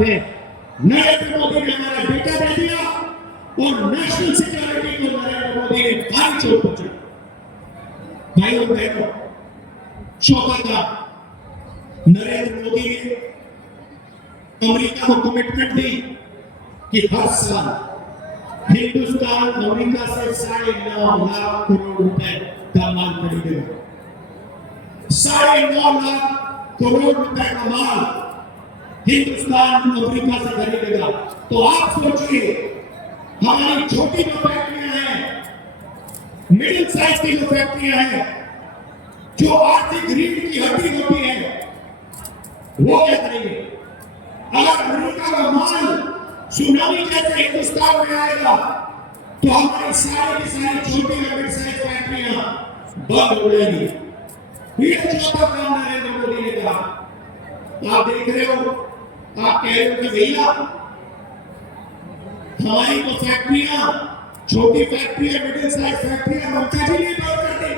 है। नरेंद्र मोदी ने हमारा बेटा दे दिया और नेशनल सिक्योरिटी को नरेंद्र मोदी ने भारी चोट पहुंचाई। भाइयों बहनों, चौथा काम, नरेंद्र मोदी ने अमेरिका को कमिटमेंट दी कि हर साल हिंदुस्तान अमेरिका से 9.5 लाख करोड़ रुपए का माल खरीदेगा। 9.5 लाख करोड़ रुपए का माल हिंदुस्तान अमेरिका से खरीदेगा। तो आप सोचिए, हमारी छोटी जो फैक्ट्रियां हैं, मिडिल साइज की जो फैक्ट्रियां हैं, जो आर्थिक रीढ़ की हड्डी होती है, वो क्या करेंगे? अगर अमेरिका का माल सुनामी जैसे हिंदुस्तान में आएगा तो हमारी सारी की सारी छोटी और मिड साइज फैक्ट्रियां बंद हो जाएंगी। ये चौथा काम नरेंद्र मोदी ने कहा। आप देख रहे हो, आप कह रहे हो कि भैया हमारी तो फैक्ट्रियां, छोटी फैक्ट्रियां, मिडिल साइज फैक्ट्रियां ममता जी ने बंद कर दी।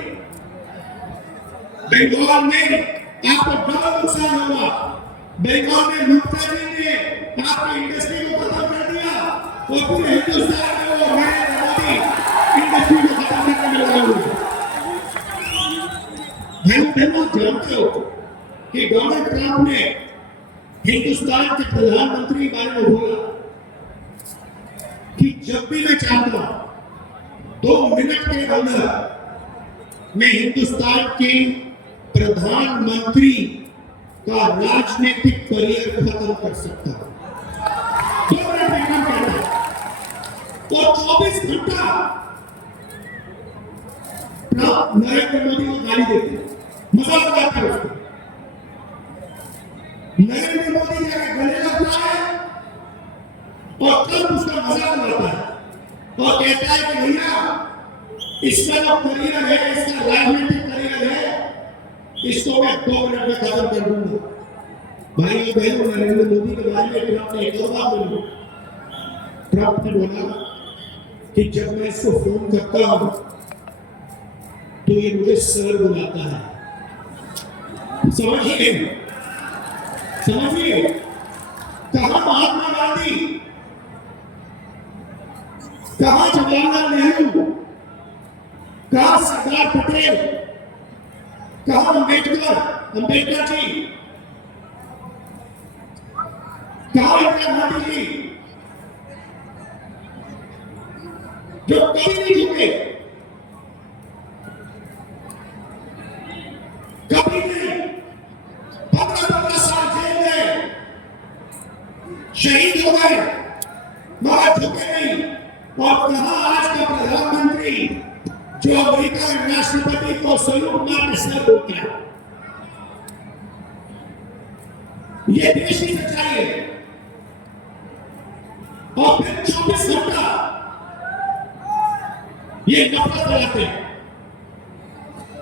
बंगाल में आपको डबल नुकसान होगा। बंगाल में ममता जी ने आपकी इंडस्ट्री को खत्म कर दिया और पूरे हिंदुस्तान में वो नरेंद्र मोदी इंडस्ट्री को खत्म करने में लगा हुआ है। आप जानते हो कि डोनाल्ड ट्रंप ने हिंदुस्तान के प्रधानमंत्री बारे में बोला कि जब भी मैं चाहता हूं 2 मिनट के अंदर मैं हिंदुस्तान के प्रधानमंत्री का राजनीतिक करियर खत्म कर सकता हूं। 2 मिनट में काम करता है और 24 घंटा नरेंद्र मोदी को गाली देते हैं, मजाक उड़ाते हैं उसको। नरेंद्र मोदी जगह गले लगता है और ट्रंप उसका मजाक उड़ाता है और कहता है कि भैया इसका जो करियर है, इसका राजनीतिक करियर है, इसको मैं 2 मिनट में खत्म कर दूंगा। भाई बहनों, नरेंद्र मोदी के बारे में ट्रंप ने एक और बात बोली। ट्रंप ने बोला कि जब मैं इसको फोन करता हूं तो ये मुझे सर बुलाता है। समझिए, समझिए, कहां महात्मा गांधी, कहां जवाहरलाल नेहरू, कहां सरदार पटेल, कहां अंबेडकर जी, कहां इंदिरा गांधी जी, जो कभी नहीं झुके, कभी नहीं। 15 साल जेल गए, शहीद हो गए, मगर झुके नहीं। और कहां आज का प्रधानमंत्री जो अमेरिका के राष्ट्रपति को सैल्यूट मारने सर बोलता है। ये देश की सच्चाई है। और फिर 24 घंटा ये नफरत फैलाते हैं,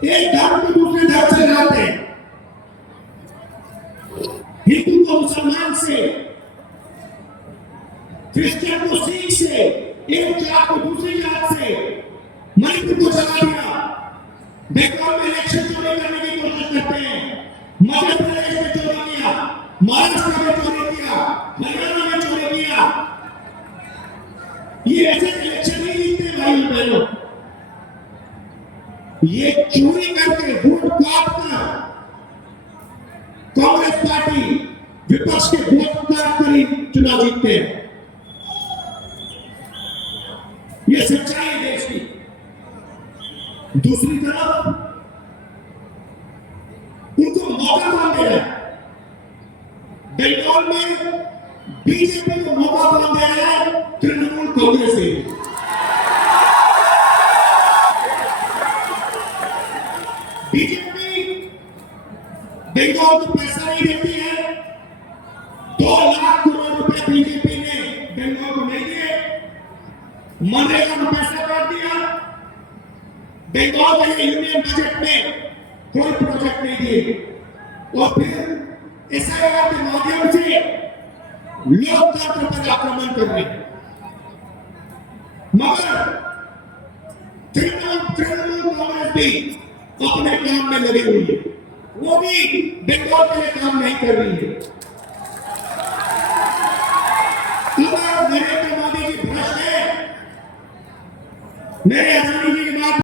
एक धर्म को दूसरे धर्म से लड़ाते हैं, हिंदू को मुसलमान से, क्रिश्चियन को सिख से, एक जात को दूसरी जात से। मणिपुर को चला दिया, बंगाल में इलेक्शन चोरी करने की कोशिश करते हैं, मध्य प्रदेश में चोरी किया, महाराष्ट्र में चोरी किया, हरियाणा में चोरी किया। ये ऐसे इलेक्शन नहीं जीतते भाई बहनों। ये चोरी करके, वोट काटकर कांग्रेस पार्टी विपक्ष के वोट काटकर ही चुनाव जीतते हैं। ये सच्चाई है देश की। दूसरी तरफ उनको मौका कौन दे रहा है? बंगाल में बीजेपी को मौका कौन दे रहा है? तृणमूल कांग्रेस से। बीजेपी बंगाल को पैसा नहीं देती है। 2 लाख करोड़ रुपए बीजेपी ने बंगाल को नहीं दिए। मनरेगा में पैसा काट दिया। बंगाल के यूनियन बजट में कोई प्रोजेक्ट नहीं दिए और फिर एसआईआर के माध्यम से लोकतंत्र पर आक्रमण कर रहे हैं। मगर तृणमूल कांग्रेस भी अपने काम में लगी हुई है, वो भी बंगाल के लिए काम नहीं कर रही है। मेरे अदानी जी की बात